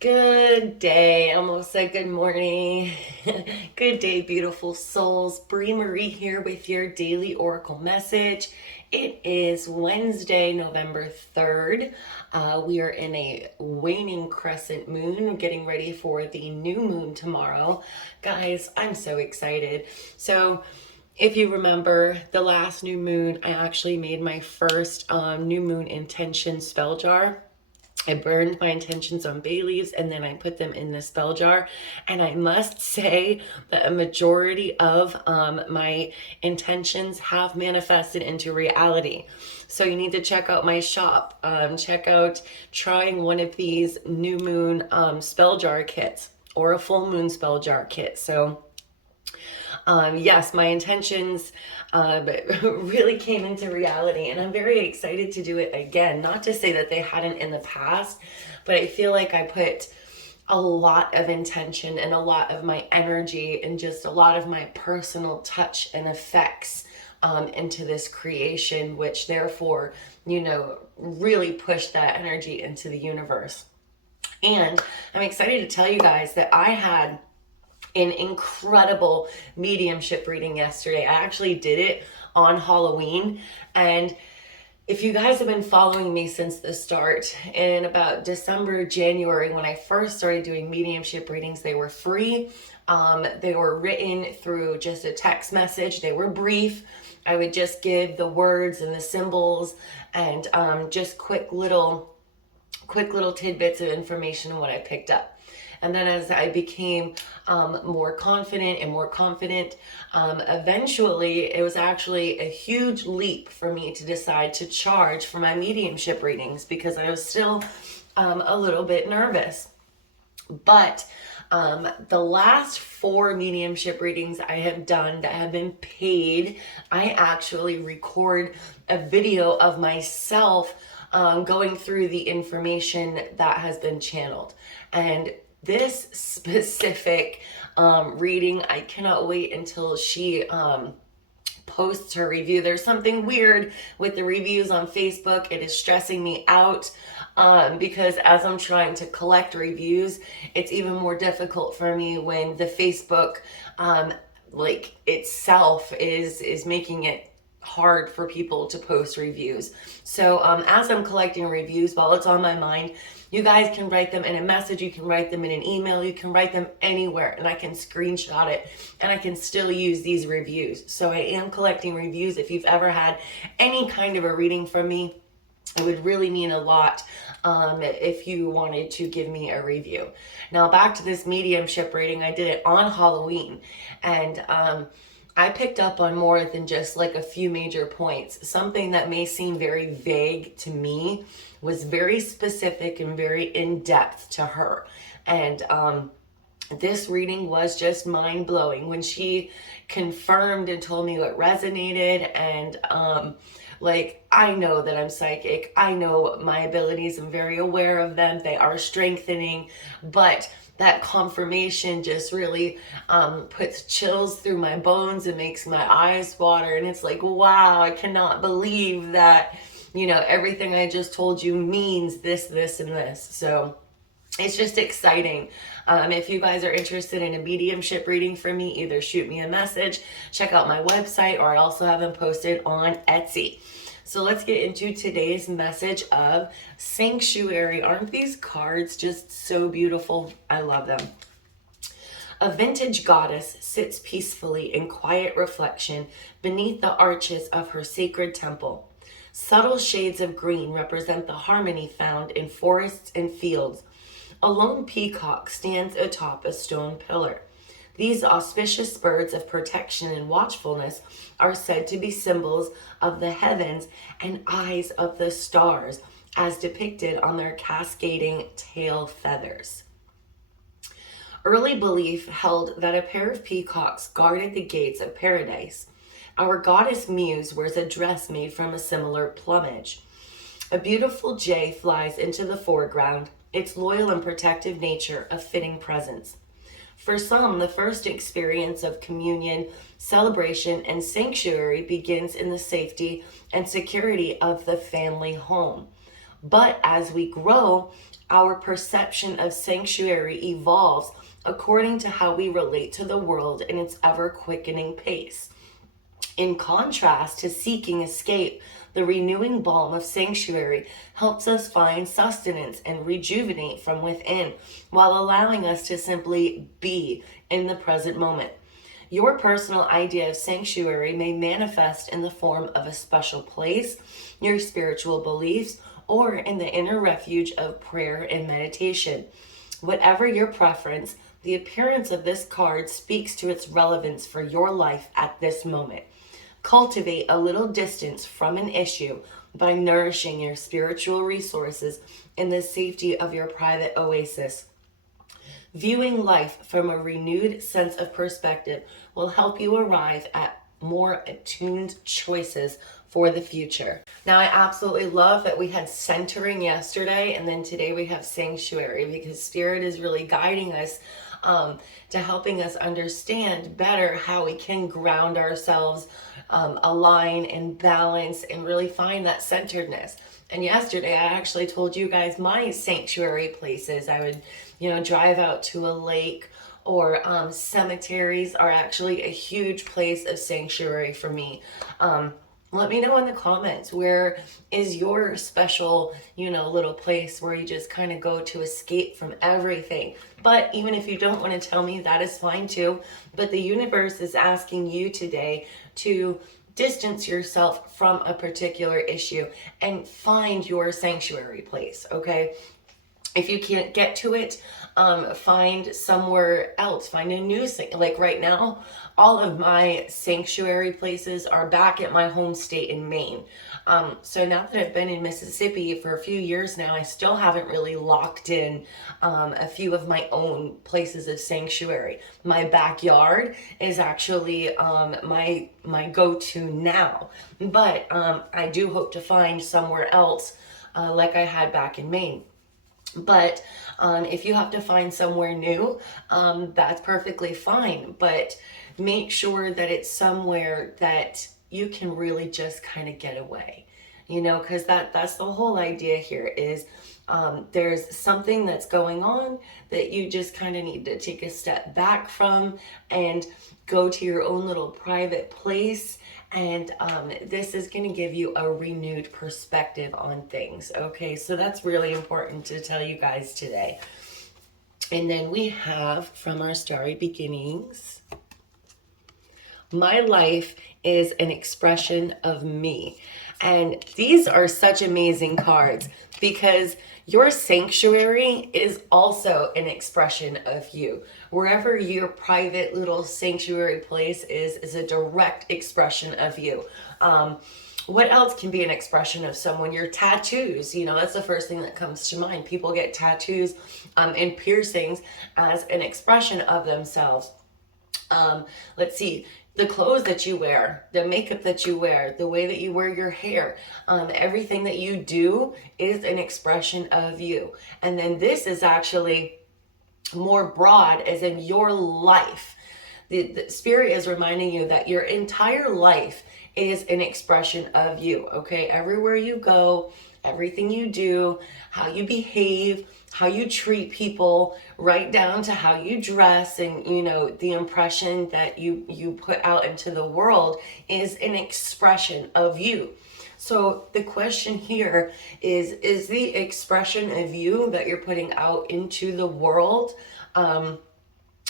Good day. I almost said good morning. Good day, beautiful souls. Bree Marie here with your daily oracle message. It is Wednesday, November 3rd. We are in a waning crescent moon, getting ready for the new moon tomorrow. Guys, I'm so excited. So, if you remember the last new moon, I actually made my first new moon intention spell jar. I burned my intentions on bay leaves and then I put them in the spell jar. And I must say that a majority of my intentions have manifested into reality. So you need to check out my shop. Check out trying one of these new moon spell jar kits or a full moon spell jar kit. So yes, my intentions really came into reality, and I'm very excited to do it again. Not to say that they hadn't in the past, but I feel like I put a lot of intention and a lot of my energy and just a lot of my personal touch and effects into this creation, which therefore, really pushed that energy into the universe. And I'm excited to tell you guys that I had an incredible mediumship reading yesterday. I actually did it on Halloween. And if you guys have been following me since the start, in about December, January, when I first started doing mediumship readings, they were free. They were written through just a text message. They were brief. I would just give the words and the symbols and just quick little tidbits of information on what I picked up. And then as I became more confident, eventually it was actually a huge leap for me to decide to charge for my mediumship readings because I was still a little bit nervous. But the last 4 mediumship readings I have done that have been paid, I actually record a video of myself going through the information that has been channeled. And this specific reading, I cannot wait until she posts her review. There's something weird with the reviews on Facebook. It is stressing me out because as I'm trying to collect reviews, it's even more difficult for me when the Facebook itself is making it hard for people to post reviews. So as I'm collecting reviews, while it's on my mind, you guys can write them in a message, you can write them in an email, you can write them anywhere, and I can screenshot it, and I can still use these reviews. So I am collecting reviews. If you've ever had any kind of a reading from me, it would really mean a lot if you wanted to give me a review. Now back to this mediumship reading. I did it on Halloween, and I picked up on more than just like a few major points. Something that may seem very vague to me was very specific and very in-depth to her. And this reading was just mind-blowing when she confirmed and told me what resonated. And I know that I'm psychic. I know my abilities. I'm very aware of them. They are strengthening, but that confirmation just really puts chills through my bones and makes my eyes water. And it's like, wow, I cannot believe that, everything I just told you means this, this, and this. So it's just exciting. If you guys are interested in a mediumship reading from me, either shoot me a message, check out my website, or I also have them posted on Etsy. So let's get into today's message of sanctuary. Aren't these cards just so beautiful? I love them. A vintage goddess sits peacefully in quiet reflection beneath the arches of her sacred temple. Subtle shades of green represent the harmony found in forests and fields. A lone peacock stands atop a stone pillar. These auspicious birds of protection and watchfulness are said to be symbols of the heavens and eyes of the stars, as depicted on their cascading tail feathers. Early belief held that a pair of peacocks guarded the gates of paradise. Our goddess muse wears a dress made from a similar plumage. A beautiful jay flies into the foreground, its loyal and protective nature a fitting presence. For some, the first experience of communion, celebration, and sanctuary begins in the safety and security of the family home. But as we grow, Our perception of sanctuary evolves according to how we relate to the world in its ever-quickening pace. In contrast to seeking escape, the renewing balm of sanctuary helps us find sustenance and rejuvenate from within, while allowing us to simply be in the present moment. Your personal idea of sanctuary may manifest in the form of a special place, your spiritual beliefs, or in the inner refuge of prayer and meditation. Whatever your preference, the appearance of this card speaks to its relevance for your life at this moment. Cultivate a little distance from an issue by nourishing your spiritual resources in the safety of your private oasis. Viewing life from a renewed sense of perspective will help you arrive at more attuned choices for the future. Now, I absolutely love that we had centering yesterday, and then today we have sanctuary, because Spirit is really guiding us to helping us understand better how we can ground ourselves, align and balance, and really find that centeredness. And yesterday I actually told you guys my sanctuary places. I would, drive out to a lake, or cemeteries are actually a huge place of sanctuary for me. Let me know in the comments, where is your special, little place where you just kind of go to escape from everything. But even if you don't want to tell me, that is fine too. But the universe is asking you today to distance yourself from a particular issue and find your sanctuary place, okay? If you can't get to it, find somewhere else, find a new thing. Like right now, all of my sanctuary places are back at my home state in Maine. So now that I've been in Mississippi for a few years now, I still haven't really locked in a few of my own places of sanctuary. My backyard is actually my go-to now, but I do hope to find somewhere else like I had back in Maine. But if you have to find somewhere new, that's perfectly fine. But make sure that it's somewhere that you can really just kind of get away, because that's the whole idea here is there's something that's going on that you just kind of need to take a step back from and go to your own little private place. And this is going to give you a renewed perspective on things. Okay, so that's really important to tell you guys today. And then we have from our Starry Beginnings, my life is an expression of me. And these are such amazing cards, because your sanctuary is also an expression of you. Wherever your private little sanctuary place is a direct expression of you. What else can be an expression of someone? Your tattoos, that's the first thing that comes to mind. People get tattoos and piercings as an expression of themselves. Let's see. The clothes that you wear, the makeup that you wear, the way that you wear your hair, everything that you do is an expression of you. And then this is actually more broad, as in your life. The Spirit is reminding you that your entire life is an expression of you, okay? Everywhere you go, everything you do, how you behave, how you treat people, right down to how you dress, and the impression that you put out into the world is an expression of you. So the question here is the expression of you that you're putting out into the world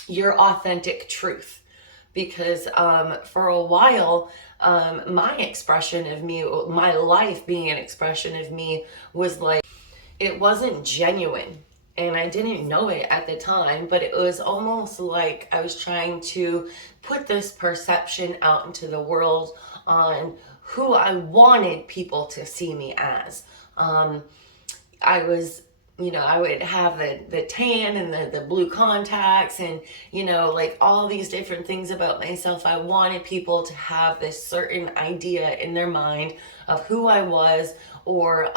your authentic truth? Because for a while, my expression of me, my life being an expression of me, was like, it wasn't genuine, and I didn't know it at the time, but it was almost like I was trying to put this perception out into the world on who I wanted people to see me as. I was, I would have the tan and the blue contacts, and, like all these different things about myself. I wanted people to have this certain idea in their mind of who I was, or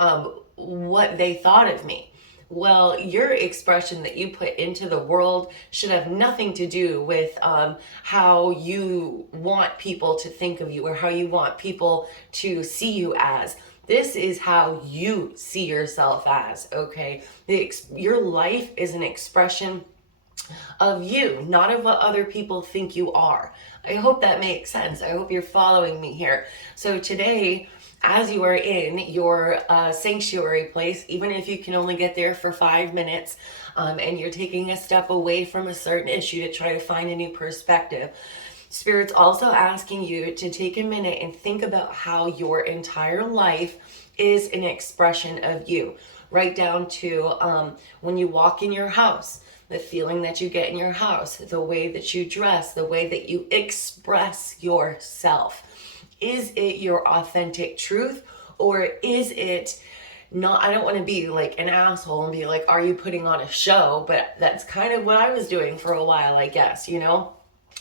what they thought of me. Well, your expression that you put into the world should have nothing to do with how you want people to think of you, or how you want people to see you as. This is how you see yourself as, okay? Your life is an expression of you, not of what other people think you are. I hope that makes sense. I hope you're following me here. So today, as you are in your sanctuary place, even if you can only get there for 5 minutes, and you're taking a step away from a certain issue to try to find a new perspective, Spirit's also asking you to take a minute and think about how your entire life is an expression of you. Right down to when you walk in your house, the feeling that you get in your house, the way that you dress, the way that you express yourself. Is it your authentic truth, or is it not? I don't want to be like an asshole and be like, are you putting on a show? But that's kind of what I was doing for a while, I guess, you know?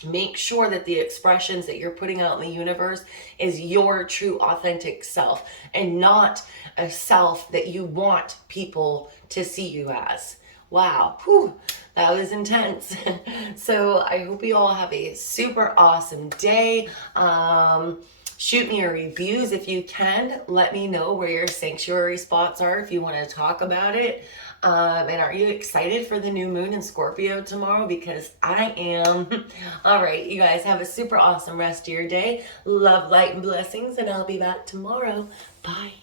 Make sure that the expressions that you're putting out in the universe is your true authentic self, and not a self that you want people to see you as. Wow, whew, that was intense. So I hope you all have a super awesome day. Shoot me your reviews if you can. Let me know where your sanctuary spots are if you want to talk about it. And are you excited for the new moon in Scorpio tomorrow? Because I am. All right, you guys have a super awesome rest of your day. Love, light, and blessings, and I'll be back tomorrow. Bye.